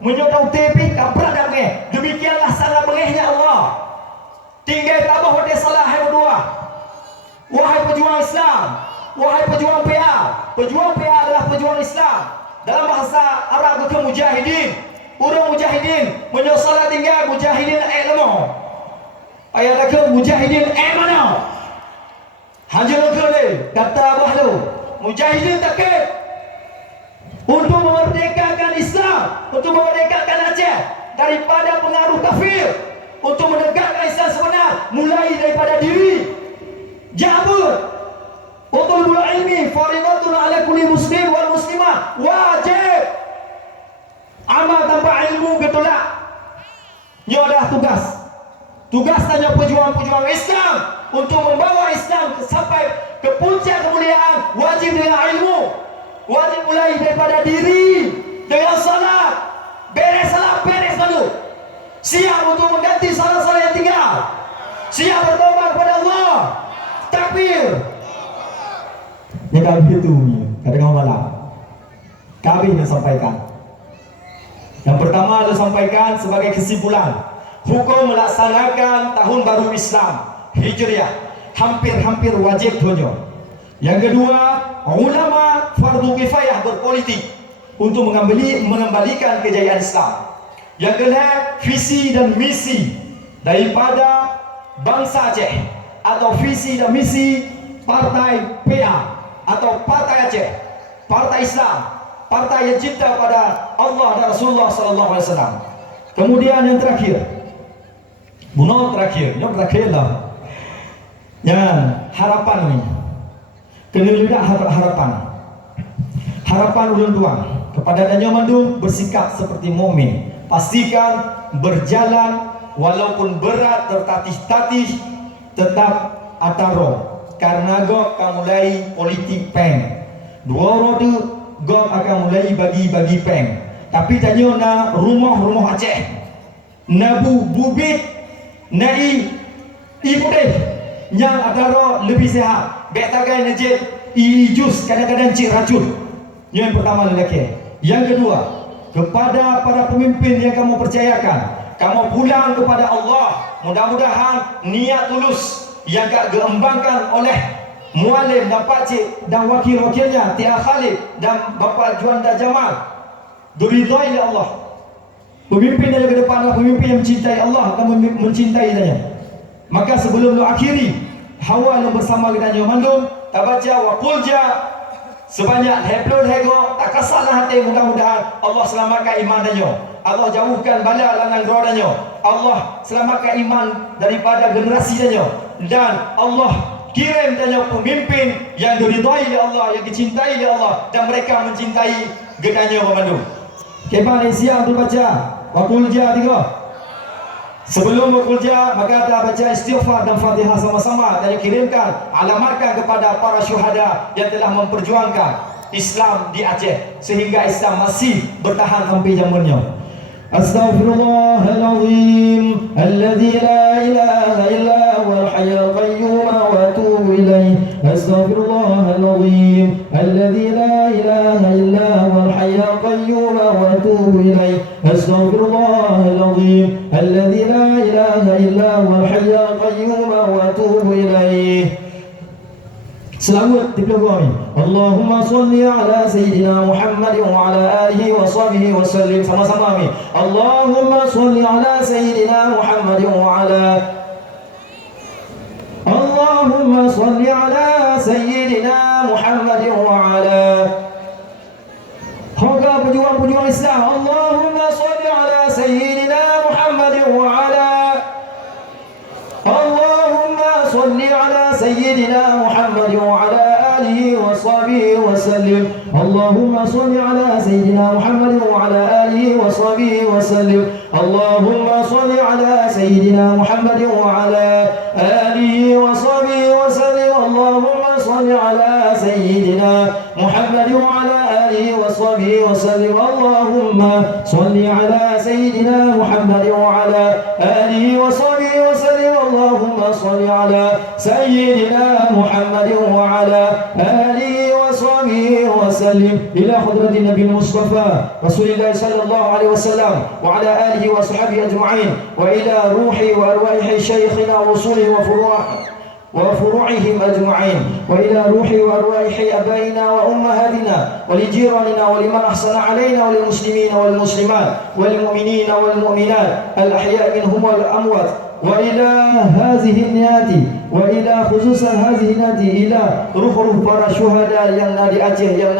menyodau tepi kaprak dah mengeh. Demikianlah salah mengehnya Allah. Tinggal tambah pada salah yang kedua. Wahai pejuang Islam, wahai pejuang PA. Pejuang PA adalah pejuang Islam. Dalam bahasa Arab itu mujahidin. Orang mujahidin menyosalah tinggal mujahidin ilmu. Ayat ke mujahidin mana? Hanya ke ni kata abah tu. Mujahidin takut untuk memerdekakan Islam, untuk memerdekakan Aceh daripada pengaruh kafir, untuk menegakkan Islam sebenar mulai daripada diri. Jabur Utulul ilmi faridatun ala kulli muslim wal muslimah. Wajib amal tanpa ilmu getulak. Ia adalah tugas tanya pejuang-pejuang Islam untuk membawa Islam sampai ke puncak kemuliaan. Wajib dengan ilmu. Wajib mulai daripada diri, dengan salat. Beres salat, beres malu. Siap untuk mengganti salah-salah yang tinggal. Siap bertobat kepada Allah. Takbir. Yang kami itu kadang-kadang malam kami yang sampaikan. Yang pertama dia sampaikan sebagai kesimpulan, hukum melaksanakan tahun baru Islam Hijriah hampir-hampir wajib dunia. Yang kedua, ulama fardu kifayah berpolitik untuk mengembalikan kejayaan Islam. Yang ketiga, visi dan misi daripada bangsa Aceh atau visi dan misi partai PA atau partai Aceh, partai Islam, partai yang cinta pada Allah dan Rasulullah sallallahu alaihi wasallam. Kemudian yang terakhir, yang terakhir lah, yang harapan ni, kena juga harapan ulun tuan kepada Danau Mandung bersikap seperti mukmin. Pastikan berjalan walaupun berat tertatih-tatih, tetap ataro. Karena gok akan mulai politik peng. Dua roda gok akan mulai bagi-bagi peng. Tapi tanya na rumah-rumah Aceh, nabu bubit nai iputih yang ataro lebih sehat. Bek tagai najib jus kadang-kadang cik racun. Yang pertama lelaki. Yang kedua, kepada para pemimpin yang kamu percayakan, kamu pulang kepada Allah. Mudah-mudahan niat tulus yang gak diembangkan oleh mualim dan pakcik dan wakil-wakilnya Tia Khalid dan Bapak Juanda Jamal diridhai oleh Allah. Pemimpin yang ke depan adalah pemimpin yang mencintai Allah dan mencintai dia. Maka sebelum lu akhiri hawa yang bersama dengan Danau Mandung, tak baca wa qulja sebanyak heblon hego tak kasalah hati. Mudah-mudahan Allah selamatkan iman Danau. Allah jauhkan bala lanang roh Danau. Allah selamatkan iman daripada generasi Danau. Dan Allah kirim Danau pemimpin yang diridhai oleh Allah, yang dicintai oleh Allah, dan mereka mencintai Danau Mandung. Kemana siap untuk baca Waqulja 3. Sebelum Waqulja maka ada baca istighfar dan Fatihah sama-sama dan kirimkan, alamatkan kepada para syuhada yang telah memperjuangkan Islam di Aceh sehingga Islam masih bertahan sampai zamannya. Astaghfirullahalazim alladzi la ilaha illa huwal hayyul qayyum wa atubu ilaih. Astaghfirullahalazim alladzi la ilaha illa huwal hayyul qayyum wa atubu ilaih. Astaghfirullahalazim alladzi la ilaha illa huwal hayyul qayyum wa atubu ilaih. Selamat di belakang. Allahumma salli ala Sayyidina Muhammad wa ala alihi wa sahbihi wa sallim. Sama-sama amin. Allahumma salli ala Sayyidina Muhammad wa ala Allahumma salli ala Sayyidina Muhammad wa ala Hoga pejuang-pejuang Islam. Allahumma salli ala Sayyidina Muhammad wa ala Allahumma salli ala Sayyidina Muhammad wa ala alihi wa sahbihi wa sallim. Allahumma salli ala Sayyidina Muhammad wa ala alihi wa sahbihi wa sallim. Allahumma salli ala Sayyidina Muhammad wa ala alihi wa sahbihi wa sallim. Allahumma salli ala Sayyidina Muhammad wa ala alihi wa sahbihi wa sallim. Allahumma salli ala Sayyidina Muhammad wa ala alihi wa sahbihi wa sallim. Allahumma salli ala Sayyidina Muhammad wa ala alihi wa sahbihi wa sallim. وسلم إلى حضرة النبي المصطفى رسول الله صلى الله عليه وسلم وعلى آله وصحبه أجمعين، وإلى روح وأرواح شيخنا ووصوله وفروعهم أجمعين، وإلى روح وأرواح أبائنا وأمهاتنا ولجيراننا ولمن أحسن علينا وللمسلمين والمسلمات والمؤمنين والمؤمنات الأحياء منهم والأموات، وإلى هذه النيات وإلى خصوصا هذه النيات إلى روح para syuhada yang di Aceh, yang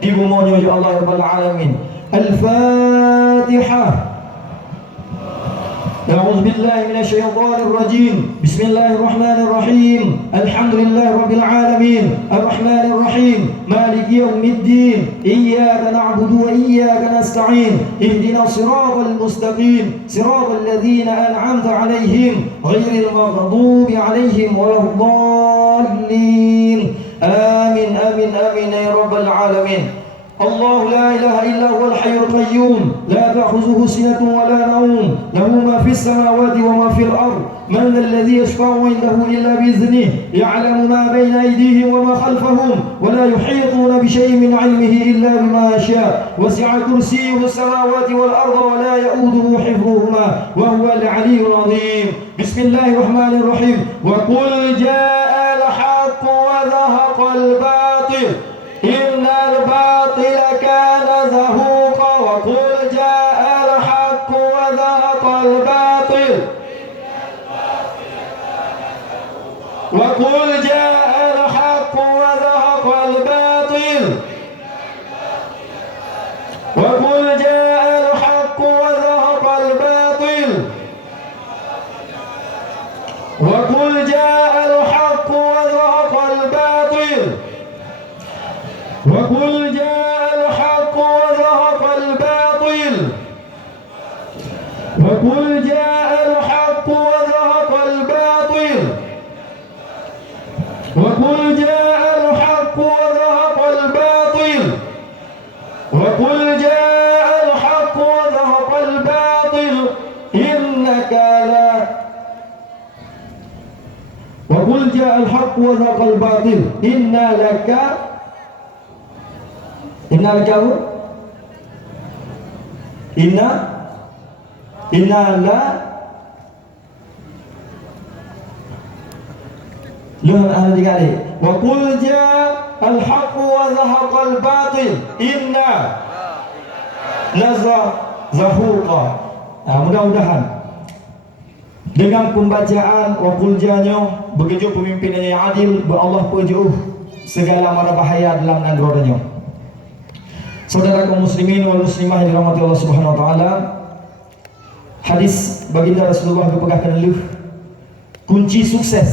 di Bumonyo, ya Allah ya Rabbal Alamin. Al-Fatihah. أعوذ بالله من الشيطان الرجيم. بسم الله الرحمن الرحيم. الحمد لله رب العالمين الرحمن الرحيم مالك يوم الدين إياك نعبد وإياك نستعين اهدنا الصراط المستقيم صراط الذين أنعمت عليهم غير المغضوب عليهم ولا الضالين. آمين آمين آمين يا رب العالمين. الله لا إله إلا هو الحي القيوم لا تأخذه سنة ولا نوم له ما في السماوات وما في الأرض من ذا الذي يشفع عنده إلا بإذنه يعلم ما بين أيديهم وما خلفهم ولا يحيطون بشيء من علمه إلا بما شاء وسع كرسيه السماوات والأرض ولا يؤوده حفظهما وهو العلي العظيم. بسم الله الرحمن الرحيم. وقل جاء الحق وذهق الباطل إن الباطل كان زهوقا. وقل جاء الحق وذهق الباطل وقل جاء الحق وذهق الباطل وقل جاء الحق وذهق الباطل وقل جاء الحق وذهق الباطل وقل جاء الحق وذهق الباطل وقل جاء الحق وذهق الباطل وقل جاء الحق وذهق الباطل وقل جاء الحق وذهق الباطل إنك لا وقل جاء الحق وذهق الباطل إنا لك Inna jauh Inna la Luhun ahli dikali. Wa qul jaa al-haq wa zahaqa al-batil Inna zahuqa. Mudah-mudahan dengan pembacaan wa qul jaa-nya begitu pemimpin yang adil, Allah pujuh segala mara bahaya dalam nangrodanya. Saudara kaum muslimin wal muslimah yang dirahmati Allah Subhanahu wa taala, hadis baginda Rasulullah dipegahkan dulu kunci sukses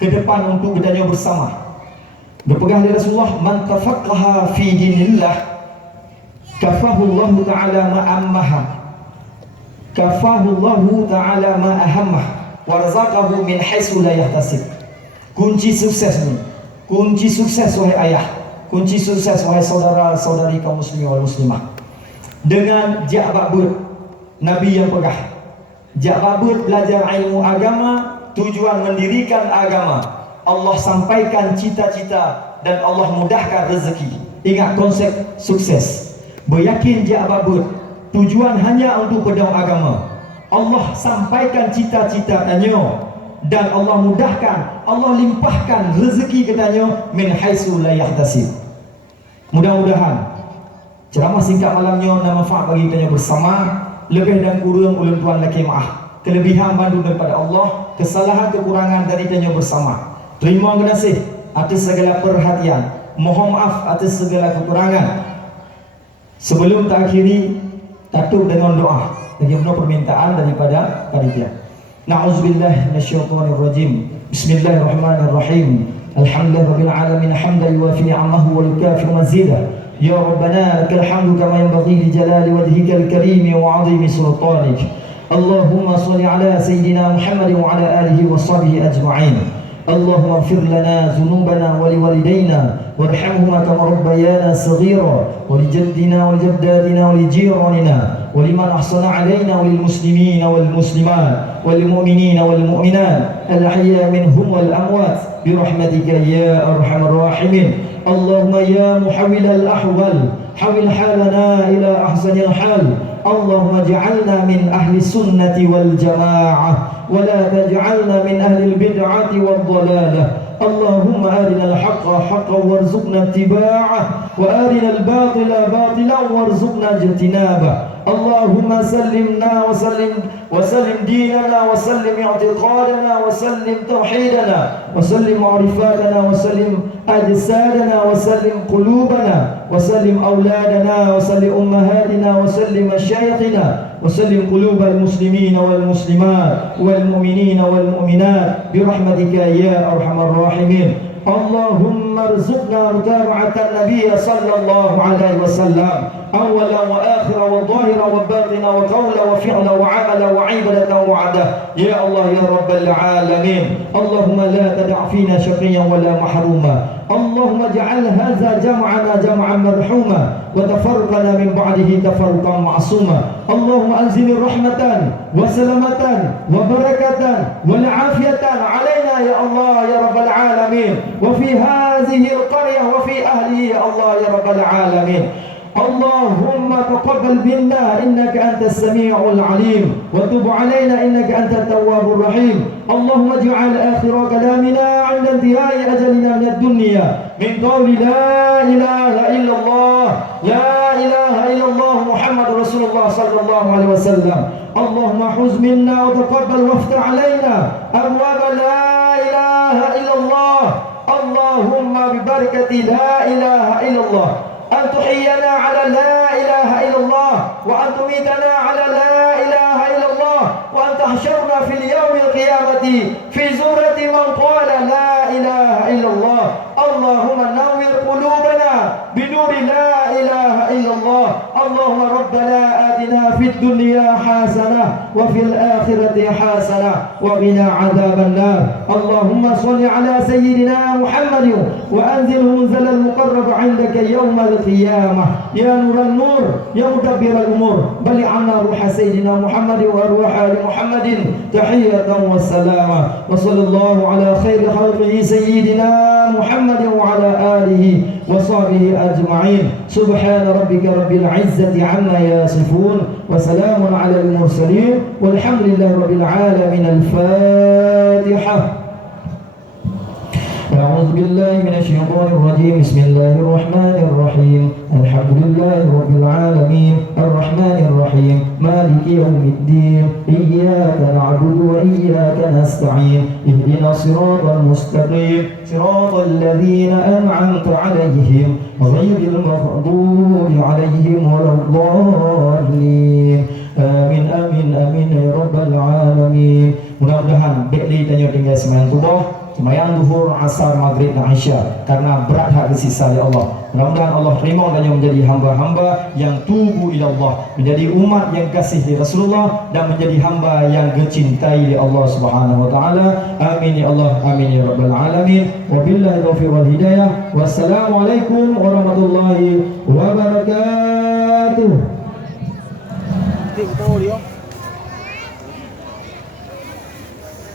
ke depan untuk kita bersama. Dipegah oleh Rasulullah, man tafaqqaha fi dinillah kafahu Allah taala ma ammaha kafahu Allah taala ma ahammah wa razaqahu min haitsu la yahtasib. Kunci sukses ni, kunci sukses wahai ayah, kunci sukses wahai saudara-saudari kaum muslimin wal muslimah. Dengan jak babut Nabi yang pegah, jak babut belajar ilmu agama, tujuan mendirikan agama, Allah sampaikan cita-cita dan Allah mudahkan rezeki. Ingat konsep sukses. Beryakin jak babut tujuan hanya untuk pedang agama, Allah sampaikan cita-cita tanya dan Allah mudahkan, Allah limpahkan rezeki katanya min haitsu la yahtasib. Mudah-mudahan ceramah singkat malamnya dan manfaat bagi kita bersama. Lebih dan kurang ulun tuan laki maaf, kelebihan bandu daripada Allah, kesalahan kekurangan dari kita bersama. Terima kasih atas segala perhatian, mohon maaf atas segala kekurangan. Sebelum tak akhiri, tutup dengan doa bagi permintaan daripada panitia. Na'udzubillah minasyaitonir rajim. Bismillahirrahmanirrahim. Alhamdulillahirabbil alamin hamdan yuwafi ni'amahu wa yukafi mazidah. Ya Rabbana lakal hamdu kama yanbaghi li jalali wajhikal karim wa 'azimi sultanik. Allahumma shalli ala sayyidina Muhammad wa ala alihi wa sahbihi ajma'in. Allahumma ighfir lana dhunubana wa liwalidayna warhamhuma kama rabbayana saghira wa lijaddina wa lijaddatina wa lijiranina wa liman ahsana alayna wa lilmuslimina wal muslimat wal mu'minina wal mu'minat al ahya minhum wal amwat bi rahmatika ya arhamar rahimin. اللهم يا محول الأحوال حول حالنا إلى أحسن الحال. اللهم اجعلنا من أهل السنة والجماعة ولا تجعلنا من أهل البدعة والضلالة. اللهم أرنا الحق حقا وارزقنا اتباعه وأرنا الباطل باطلا وارزقنا اجتنابه. اللهم سلمنا وسلم ديننا وسلم اعتقادنا وسلم توحيدنا وسلم معرفاتنا وسلم أجسادنا وسلم قلوبنا وسلم أولادنا وسلم أمهاتنا وسلم مشايخنا وسلم قلوب المسلمين والمسلمات والمؤمنين والمؤمنات برحمتك يا أرحم الراحمين. اللهم ارزقنا متابعة النبي صلى الله عليه وسلم أولا وآخرا وظاهرا وباطنا وقولا وفعلا وعملا وعبادة وعدا يا الله يا رب العالمين. اللهم لا تدع فينا شقيا ولا محروما. اللهم اجعل هذا جمعنا جمعا مرحوما وتفرقنا من بعده تفرقا معصوما. اللهم أنزل رحمة وسلامة وبركة والعافية علينا يا الله يا رب العالمين وفي هذه القرية وفي أهله يا الله يا رب العالمين. اللهم تقبل منا إنك أنت السميع العليم وتب علينا إنك أنت التواب الرحيم. اللهم اجعل آخر كلامنا عند انتهاء أجلنا من الدنيا من قول لا إله إلا الله لا إله إلا الله محمد رسول الله صلى الله عليه وسلم. اللهم حز منا وتقبل وافتح علينا أبواب لا إله إلا الله. اللهم ببركة لا إله إلا الله أن تحيينا على لا إله إلا الله وأن تميتنا على لا إله إلا الله وأن تحشرنا في اليوم القيامة في زمرة من قال لا إله إلا الله. اللهم نور قلوبنا بنور لا إله إلا الله. اللهم ربنا آتنا في الدنيا حسنة وفي الآخرة حسنة وقنا عذاب النار. اللهم صل على سيدنا محمد وأنزل منزل المقرب عندك يوم القيامة يا نور النور يا مدبر الأمور. بلغ عنا روح سيدنا محمد وأرواح آل محمد تحية والسلامة. وصلى الله على خير خلقه سيدنا محمد وعلى آله وصحبه أجمعين. سبحان ربك رب العزة عما يصفون وسلام على المرسلين والحمد لله رب العالمين. الفاتحة. أعوذ بالله من الشيطان الرجيم. بسم الله الرحمن الرحيم. الحمد لله رب العالمين الرحمن الرحيم مالك يوم الدين إياك نعبد وإياك نستعين اهدنا الصراط المستقيم صراط الذين أنعمت عليهم غير المغضوب عليهم ولا الضالين. Amin amin amin ya rabbal alamin. Mudah-mudahan Bekli dan tinggal sembahyang subuh, sembahyang zuhur, asar, maghrib dan isya karena berat hak sisa ya Allah. Mudah-mudahan Allah terima dan menjadi hamba-hamba yang tubu ila Allah, menjadi umat yang kasih di Rasulullah dan menjadi hamba yang dicintai oleh Allah Subhanahu wa taala. Amin ya Allah, amin ya rabbal alamin. Wabillahi taufiq wal hidayah. Wassalamualaikum warahmatullahi